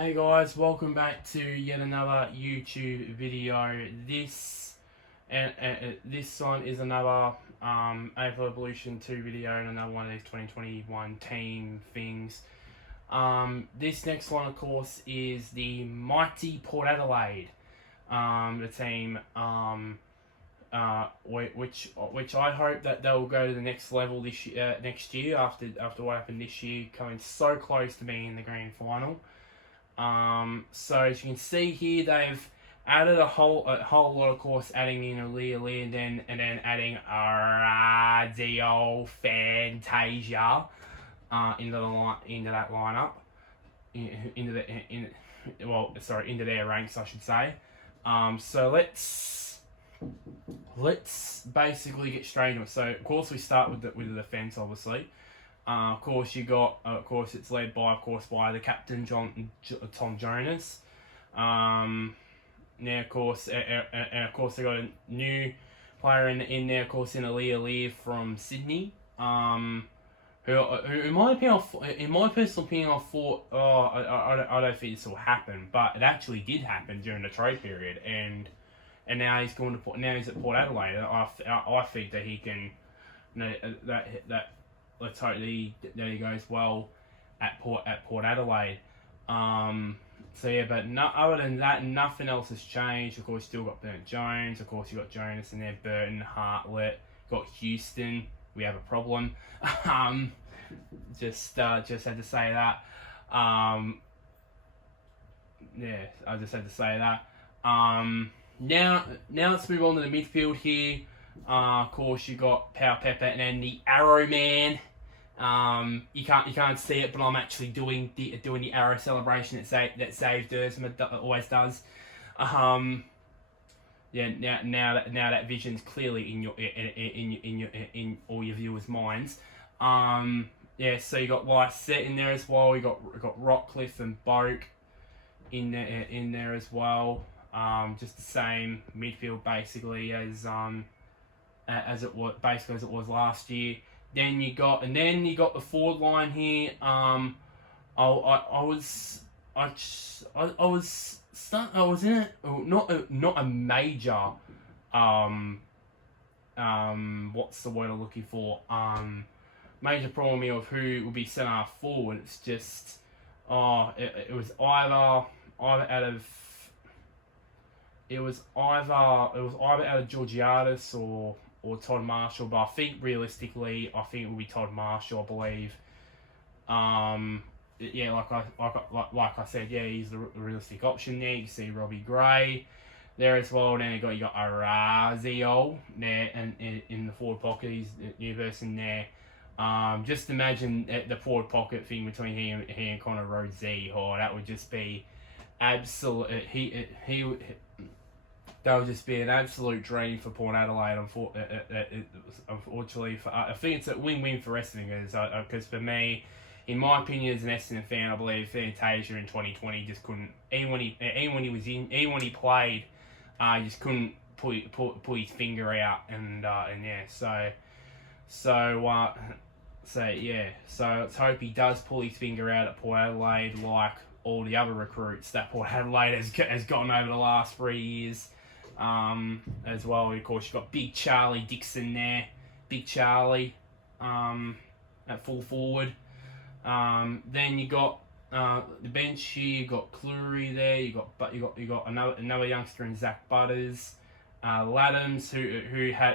Hey guys, welcome back to yet another YouTube video. This one is another AFL Evolution 2 video and another one of these 2021 team things. This next one, of course, is the mighty Port Adelaide, the team, which I hope that they will go to the next level this year, next year after what happened this year, coming so close to being in the grand final. So as you can see here, they've added a whole lot, of course, adding in Ali and then adding Radio Fantasia into that lineup, into their ranks, I should say. So let's basically get straight into it. So of course we start with the defense, obviously. Of course, it's led by the captain Tom Jonas. Now, of course, they got a new player in there, of course, in Ali from Sydney. Who in my personal opinion, I thought, I don't think this will happen, but it actually did happen during the trade period, and now he's at Port Adelaide. I think that he can, let's hope that he goes well at Port Adelaide. So yeah, but other than that, nothing else has changed. Of course, still got Burnt Jones. Of course, you got Jonas in there, Burton, Hartlett. Got Houston. We have a problem. Just had to say that. Yeah, I just had to say that. Now let's move on to the midfield here. Of course, you got Power Pepper and then the Arrow Man. You can't see it, but I'm actually doing the arrow celebration that Save always does. Yeah. Now that vision's clearly in all your viewers' minds. Yeah. So you got Lysette in there as well. You got Rockcliffe and Boak in there as well. Just the same midfield basically as it was last year. Then you got the forward line here. I was in it. Not a major. What's the word I'm looking for? Major problem here of who will be centre forward. It's just it was either out of Georgiadis or Todd Marshall, but I think realistically, it will be Todd Marshall, I believe. Yeah, like I said, yeah, he's the realistic option there. You see Robbie Gray there as well. And then you got Arazio there, and in the forward pocket, he's the new person there. Just imagine the forward pocket thing between he and Connor Rhodesy. Oh, that would just be absolute. That would just be an absolute dream for Port Adelaide. Unfortunately, I think it's a win-win for Essendon because for me, in my opinion, as an Essendon fan, I believe Fantasia in 2020 just couldn't. Even when he played, he just couldn't put his finger out, and yeah, so yeah, so let's hope he does pull his finger out at Port Adelaide like all the other recruits that Port Adelaide has gotten over the last 3 years. As well, of course, you've got Big Charlie Dixon there. Big Charlie at full forward. Then you got the bench here. You got Cleary there. You got another youngster in Zach Butters, Laddams, who had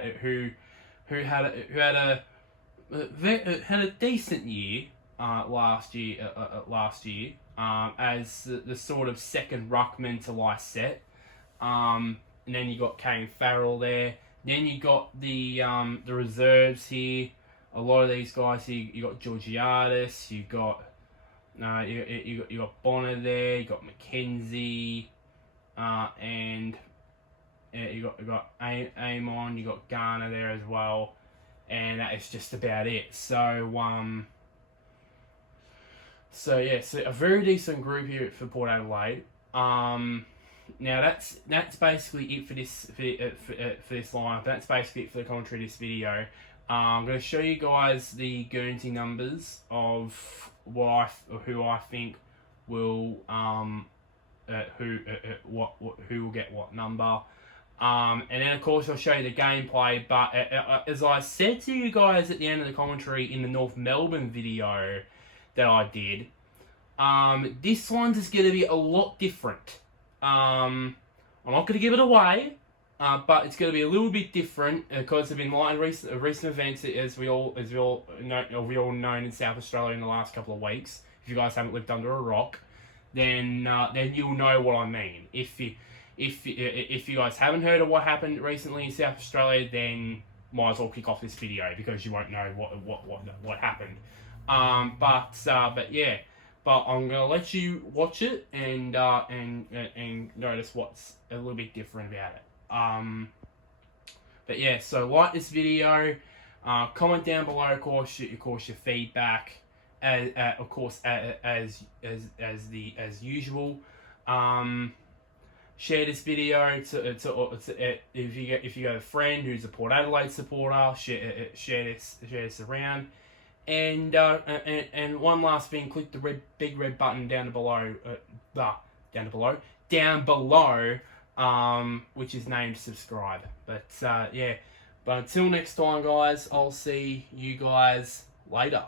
a decent year last year as the sort of second ruckman to Lysette. And then you got Kane Farrell there. Then you got the reserves here. A lot of these guys here. You got Georgiadis. You got Bonner there. You got McKenzie, and you got Amon. You got Garner there as well, and that is just about it. So yeah, so a very decent group here for Port Adelaide. Now that's basically it for this lineup. That's basically it for the commentary of this video. I'm going to show you guys the Guernsey numbers of who I think will who will get what number. And then of course I'll show you the gameplay. But as I said to you guys at the end of the commentary in the North Melbourne video that I did, this one's is going to be a lot different. I'm not going to give it away, but it's going to be a little bit different because of in line recent events as we all known in South Australia in the last couple of weeks. If you guys haven't lived under a rock, then you'll know what I mean. If you guys haven't heard of what happened recently in South Australia, then might as well kick off this video because you won't know what happened. But yeah. But I'm gonna let you watch it and notice what's a little bit different about it. But yeah, so like this video, comment down below, of course, your feedback, of course, as usual. Share this video to if you got a friend who's a Port Adelaide supporter, share this around. And one last thing, click the big red button down below, which is named subscribe. But yeah, but until next time, guys, I'll see you guys later.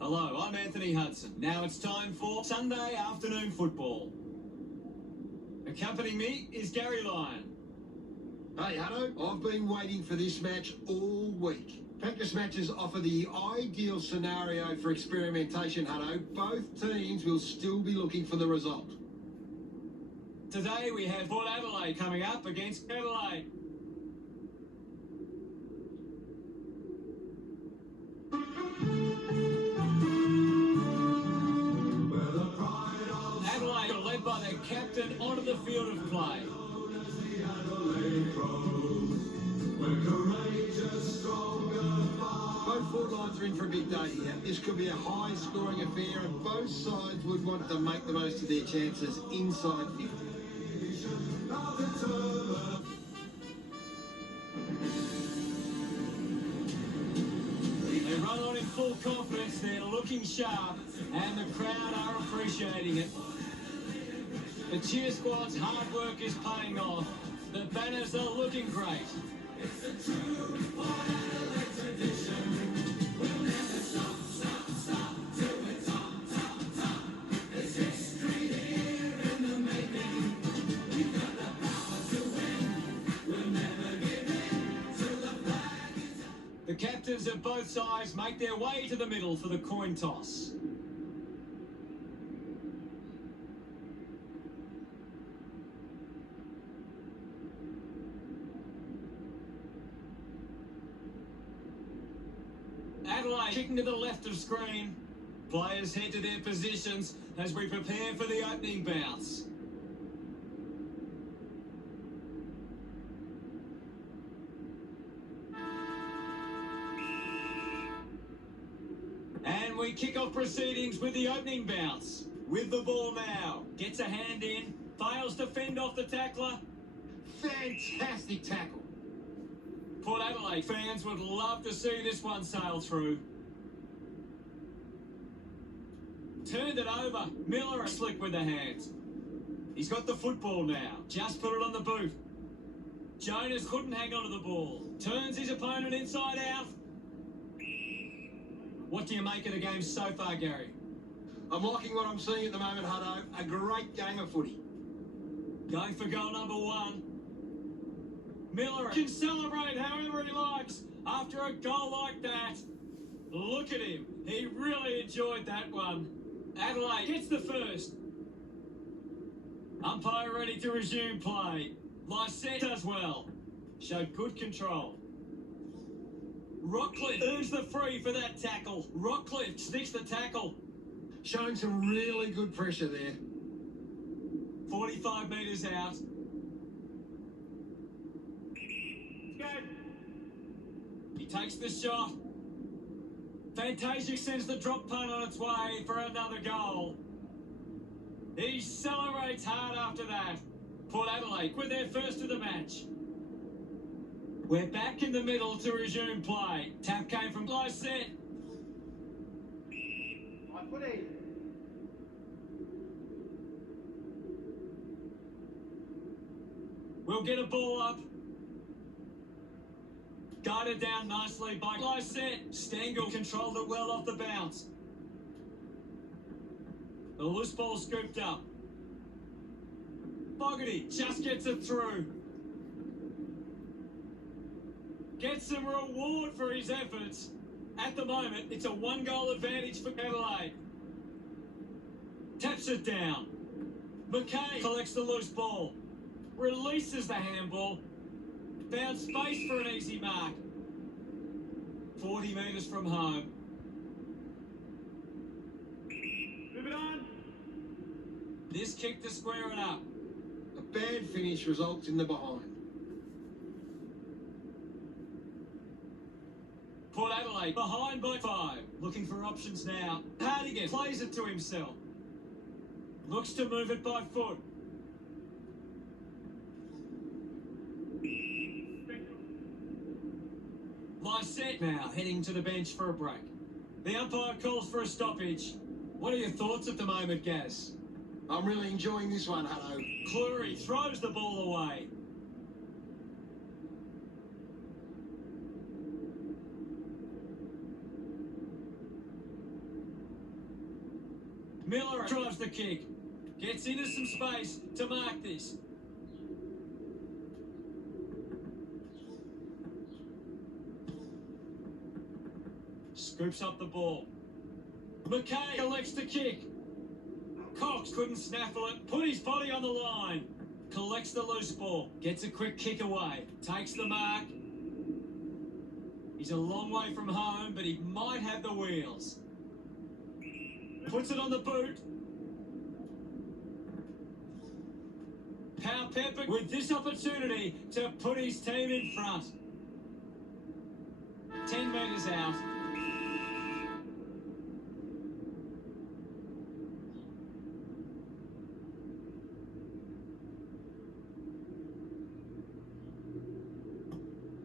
Hello, I'm Anthony Hudson. Now it's time for Sunday afternoon football. Accompanying me is Gary Lyon. Hey, Hutto, I've been waiting for this match all week. Practice matches offer the ideal scenario for experimentation, Hutto. Both teams will still be looking for the result. Today we have Port Adelaide coming up against Adelaide. Adelaide are led by their captain onto the field of play. Both forward lines are in for a big day here. This could be a high-scoring affair, and both sides would want to make the most of their chances inside 50. They run on in full confidence, they're looking sharp, and the crowd are appreciating it. The cheer squad's hard work is paying off. The banners are looking great. It's a true Port Adelaide tradition. We'll never stop till we're top. There's history here in the making. We've got the power to win. We'll never give in till the flag is up. The captains of both sides make their way to the middle for the coin toss. Adelaide kicking to the left of screen. Players head to their positions as we prepare for the opening bounce. And we kick off proceedings with the opening bounce. With the ball now. Gets a hand in. Fails to fend off the tackler. Fantastic tackle. Port Adelaide fans would love to see this one sail through. Turned it over. Miller slick with the hands. He's got the football now. Just put it on the boot. Jonas couldn't hang on to the ball. Turns his opponent inside out. What do you make of the game so far, Gary? I'm liking what I'm seeing at the moment, Hutto. A great game of footy. Going for goal number 1. Miller can celebrate however he likes after a goal like that. Look at him. He really enjoyed that one. Adelaide gets the first. Umpire ready to resume play. Lysette does well. Showed good control. Rockcliffe earns the free for that tackle. Rockcliffe sticks the tackle. Showing some really good pressure there. 45 metres out. Go. He takes the shot. Fantasia sends the drop punt on its way for another goal. He celebrates hard after that. Port Adelaide with their first of the match. We're back in the middle to resume play. Tap came from Lysette. We'll get a ball up. Guided down nicely by Lysette. Stengel controlled it well off the bounce. The loose ball scooped up. Fogarty just gets it through. Gets some reward for his efforts. At the moment, it's a 1-goal advantage for Adelaide. Taps it down. McKay collects the loose ball. Releases the handball. Found space for an easy mark. 40 metres from home. Move it on. This kick to square it up. A bad finish results in the behind. Port Adelaide behind by 5. Looking for options now. Hardigan plays it to himself. Looks to move it by foot. Lysette now heading to the bench for a break. The umpire calls for a stoppage. What are your thoughts at the moment, Gaz? I'm really enjoying this one, Hutto. Cleary throws the ball away. Miller drives the kick. Gets into some space to mark this. Scoops up the ball. McKay elects to kick. Cox couldn't snaffle it. Put his body on the line. Collects the loose ball. Gets a quick kick away. Takes the mark. He's a long way from home, but he might have the wheels. Puts it on the boot. Powell Pepper with this opportunity to put his team in front. 10 metres out.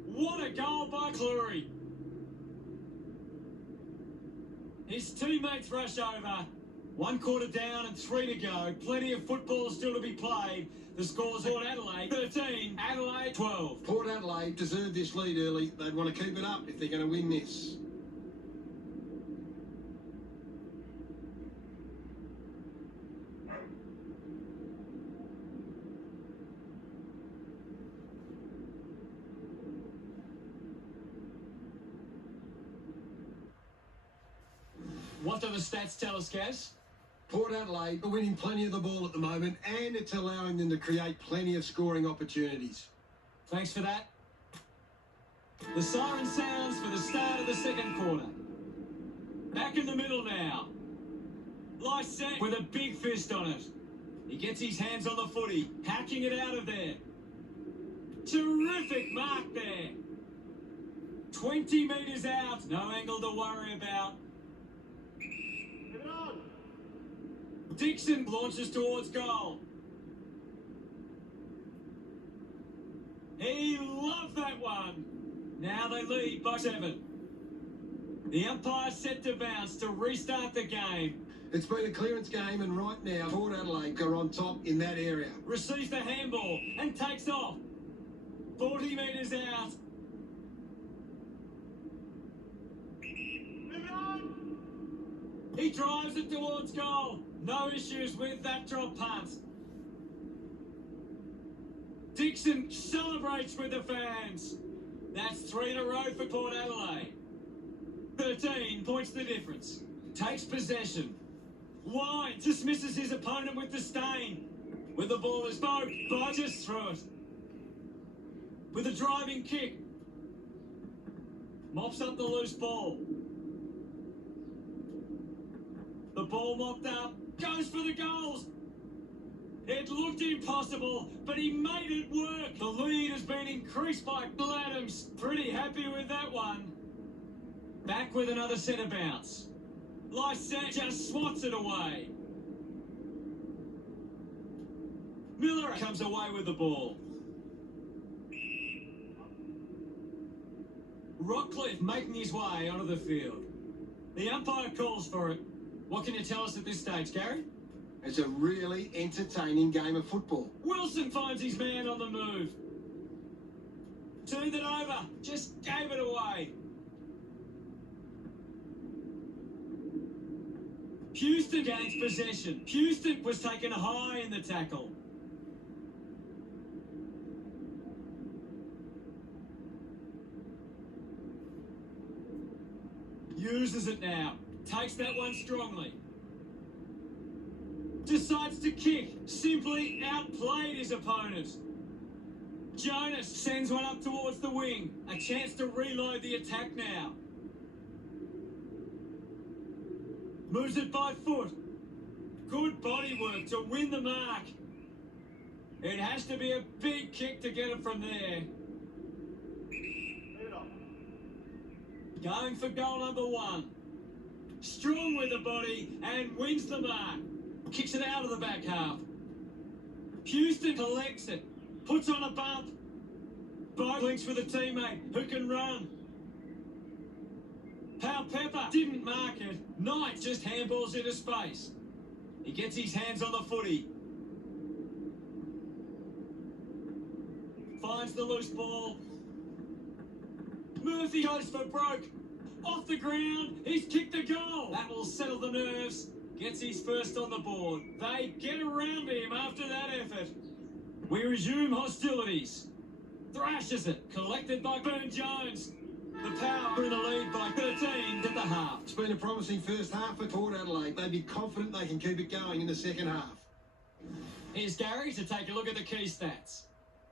What a goal by Cleary. His teammates rush over. 1 quarter down and 3 to go. Plenty of football still to be played. The score's Port Adelaide 13, Adelaide 12. Port Adelaide deserved this lead early. They'd want to keep it up if they're going to win this. What do the stats tell us, Gaz? Port Adelaide are winning plenty of the ball at the moment, and it's allowing them to create plenty of scoring opportunities. Thanks for that. The siren sounds for the start of the second quarter. Back in the middle now. Lysette with a big fist on it. He gets his hands on the footy, hacking it out of there. Terrific mark there. 20 metres out. No angle to worry about. Dixon launches towards goal. He loved that one. Now they lead by 7. The umpire set to bounce to restart the game. It's been a clearance game, and right now Port Adelaide are on top in that area. Receives the handball and takes off. 40 metres out. He drives it towards goal. No issues with that drop punt. Dixon celebrates with the fans. That's 3 in a row for Port Adelaide. 13 points the difference. Takes possession. Wine dismisses his opponent with disdain. With the ball is Bo. Bo just threw it. With a driving kick. Mops up the loose ball. The ball mopped up. Goes for the goals. It looked impossible, but he made it work. The lead has been increased by Adams. Pretty happy with that one. Back with another centre bounce. Lyset just swats it away. Miller comes away with the ball. Rockcliffe making his way onto the field. The umpire calls for it. What can you tell us at this stage, Gary? It's a really entertaining game of football. Wilson finds his man on the move. Turned it over. Just gave it away. Houston gains possession. Houston was taken high in the tackle. Uses it now. Takes that one strongly. Decides to kick. Simply outplayed his opponent. Jonas sends one up towards the wing. A chance to reload the attack now. Moves it by foot. Good body work to win the mark. It has to be a big kick to get it from there. Going for goal number 1. Strong with the body and wins the mark. Kicks it out of the back half. Houston collects it. Puts on a bump. Bo links with a teammate who can run. Pal Pepper didn't mark it. Knight just handballs into space. He gets his hands on the footy. Finds the loose ball. Murphy goes for broke. Off the ground. He's kicked a goal. That will settle the nerves. Gets his first on the board. They get around him after that effort. We resume hostilities. Thrashes it. Collected by Burn-Jones. The Power in the lead by 13 at the half. It's been a promising first half for Port Adelaide. They'd be confident they can keep it going in the second half. Here's Gary to take a look at the key stats.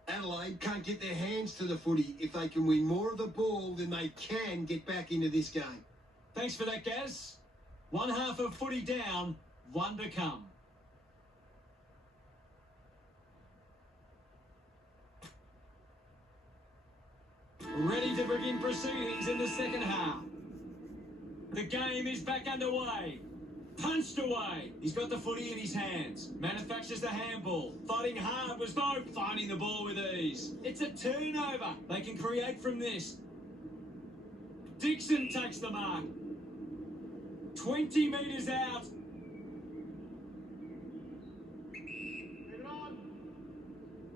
Adelaide can't get their hands to the footy. If they can win more of the ball, then they can get back into this game. Thanks for that, Gaz. One half of footy down, one to come. Ready to begin proceedings in the second half. The game is back underway. Punched away. He's got the footy in his hands. Manufactures the handball. Fighting hard was Bo. Finding the ball with ease. It's a turnover. They can create from this. Dixon takes the mark. 20 metres out.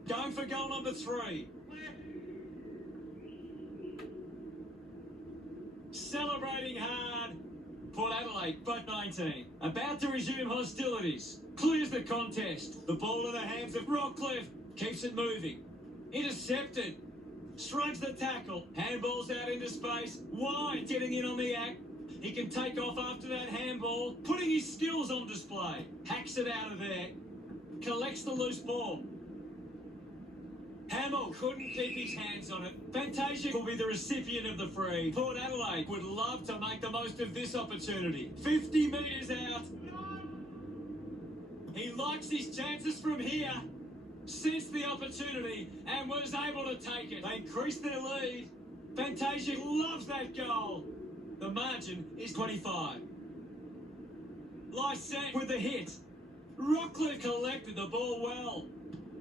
Going for goal number 3. Celebrating hard. Port Adelaide, but 19. About to resume hostilities. Clears the contest. The ball in the hands of Rockcliffe. Keeps it moving. Intercepted. Shrugs the tackle. Handballs out into space. Wide getting in on the act. He can take off after that handball. Putting his skills on display. Hacks it out of there. Collects the loose ball. Hamill couldn't keep his hands on it. Fantasia will be the recipient of the free. Port Adelaide would love to make the most of this opportunity. 50 metres out. He likes his chances from here. Sensed the opportunity and was able to take it. They increased their lead. Fantasia loves that goal. The margin is 25. Lyset with the hit. Rockcliffe collected the ball well.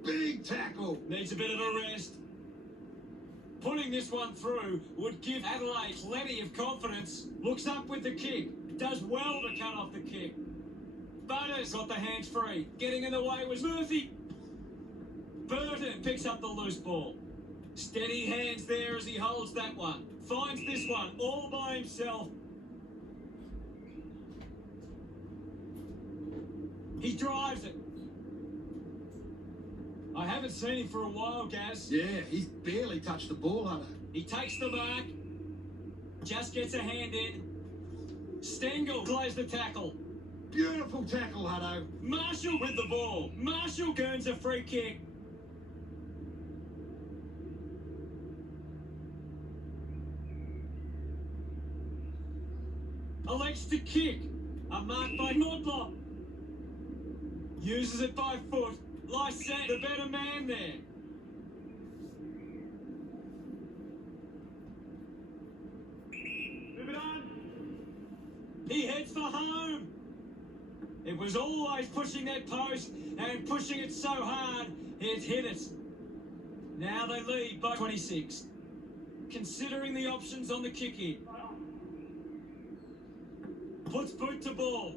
Big tackle. Needs a bit of a rest. Putting this one through would give Adelaide plenty of confidence. Looks up with the kick. Does well to cut off the kick. Butters got the hands free. Getting in the way was Murphy. Burton picks up the loose ball. Steady hands there as he holds that one. Finds this one all by himself. He drives it. I haven't seen him for a while, Gaz. Yeah, he's barely touched the ball, Hunter. He takes the mark. Just gets a hand in. Stengel plays the tackle. Beautiful tackle, Hutto. Marshall with the ball. Marshall earns a free kick. Elects to kick. A mark by Nordlock. Uses it by foot. Lysette, the better man there. Move it on. He heads for home. It was always pushing that post and pushing it so hard, it hit it. Now they lead by 26. Considering the options on the kick in. Puts boot to ball.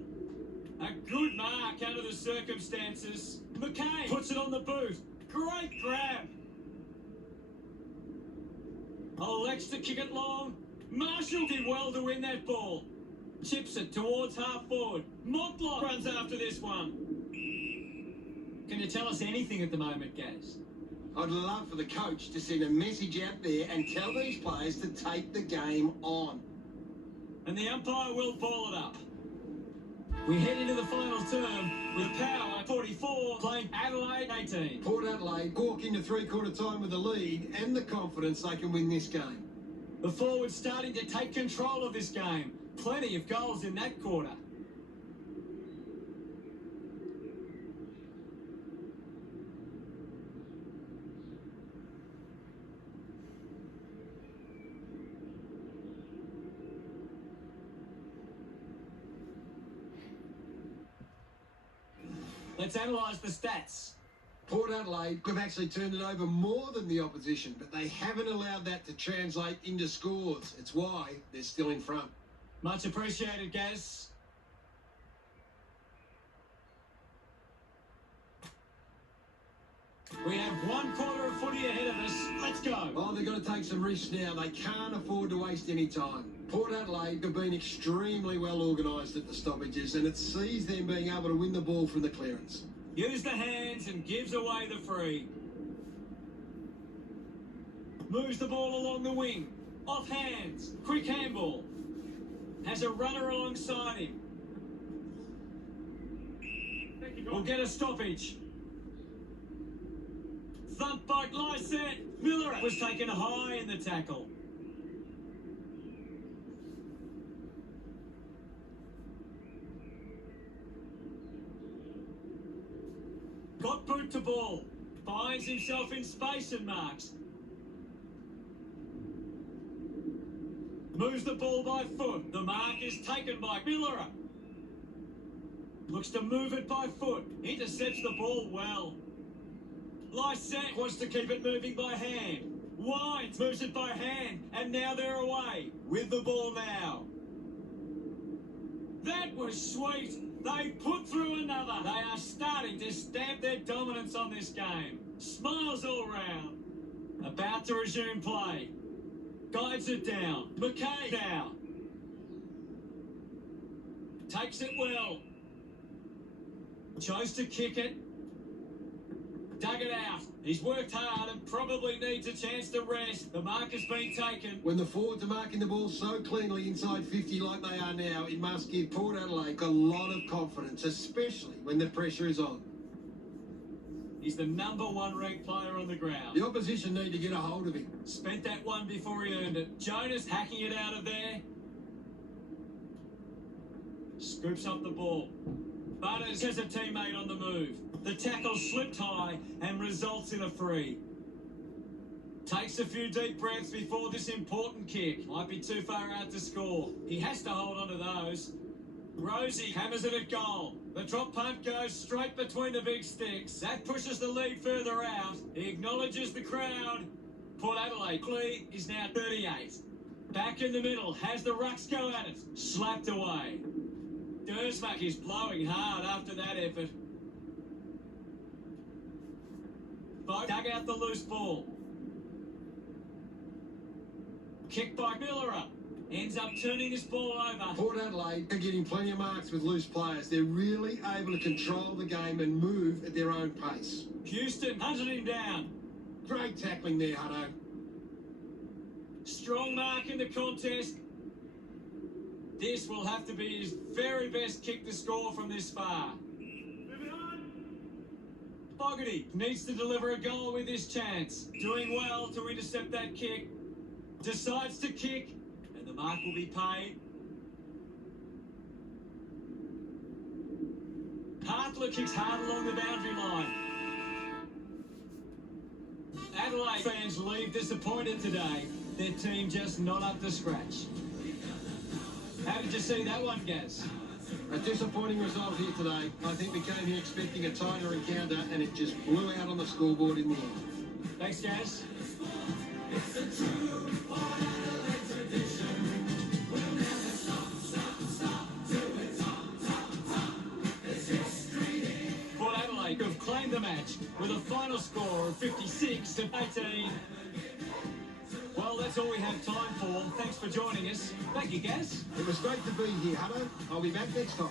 A good mark under the circumstances. McKay puts it on the boot. Great grab. Elects to kick it long. Marshall did well to win that ball. Chips it towards half forward. Montlock runs after this one. Can you tell us anything at the moment, Gaz? I'd love for the coach to send a message out there and tell these players to take the game on. And the umpire will ball it up. We head into the final term with Power 44 playing Adelaide 18. Port Adelaide walk into three-quarter time with the lead and the confidence they can win this game. The forwards starting to take control of this game. Plenty of goals in that quarter. Let's analyse the stats. Port Adelaide have actually turned it over more than the opposition, but they haven't allowed that to translate into scores. It's why they're still in front. Much appreciated, Gaz. We have 1 quarter of footy ahead of us. Let's go. Oh, they've got to take some risks now. They can't afford to waste any time. Port Adelaide have been extremely well organised at the stoppages, and it sees them being able to win the ball from the clearance. Use the hands and gives away the free. Moves the ball along the wing. Off hands. Quick handball. Has a runner alongside him. Will get a stoppage. Thump by Lysette. Miller was taken high in the tackle. Got boot to ball. Finds himself in space and marks. Moves the ball by foot. The mark is taken by Miller. Looks to move it by foot. Intercepts the ball well. Lysette wants to keep it moving by hand. Wines moves it by hand. And now they're away. With the ball now. That was sweet. They put through another. They are starting to stamp their dominance on this game. Smiles all round. About to resume play. Guides it down. McKay now. Takes it well. Chose to kick it. Dug it out. He's worked hard and probably needs a chance to rest. The mark has been taken. When the forwards are marking the ball so cleanly inside 50 like they are now, it must give Port Adelaide a lot of confidence, especially when the pressure is on. He's the #1 ranked player on the ground. The opposition need to get a hold of him. Spent that one before he earned it. Jonas hacking it out of there. Scoops up the ball. Butters has a teammate on the move. The tackle slipped high and results in a free. Takes a few deep breaths before this important kick. Might be too far out to score. He has to hold on to those. Rosie hammers it at goal. The drop punt goes straight between the big sticks. That pushes the lead further out. He acknowledges the crowd. Port Adelaide lead is now 38. Back in the middle, has the Rucks go at it. Slapped away. Dersmak is blowing hard after that effort. Dug out the loose ball. Kick by Miller. Ends up turning this ball over. Port Adelaide are getting plenty of marks with loose players. They're really able to control the game and move at their own pace. Houston hunted him down. Great tackling there, Hutto. Strong mark in the contest. This will have to be his very best kick to score from this far. Fogarty needs to deliver a goal with this chance. Doing well to intercept that kick. Decides to kick, and the mark will be paid. Hartler kicks hard along the boundary line. Adelaide fans leave disappointed today. Their team just not up to scratch. How did you see that one, Gaz? A disappointing result here today. I think we came here expecting a tighter encounter and it just blew out on the scoreboard in the end. Thanks, Gaz. Port Adelaide have claimed the match with a final score of 56-18. Well, that's all we have time for. Thanks for joining us. Thank you, Gaz. It was great to be here, Hutto. I'll be back next time.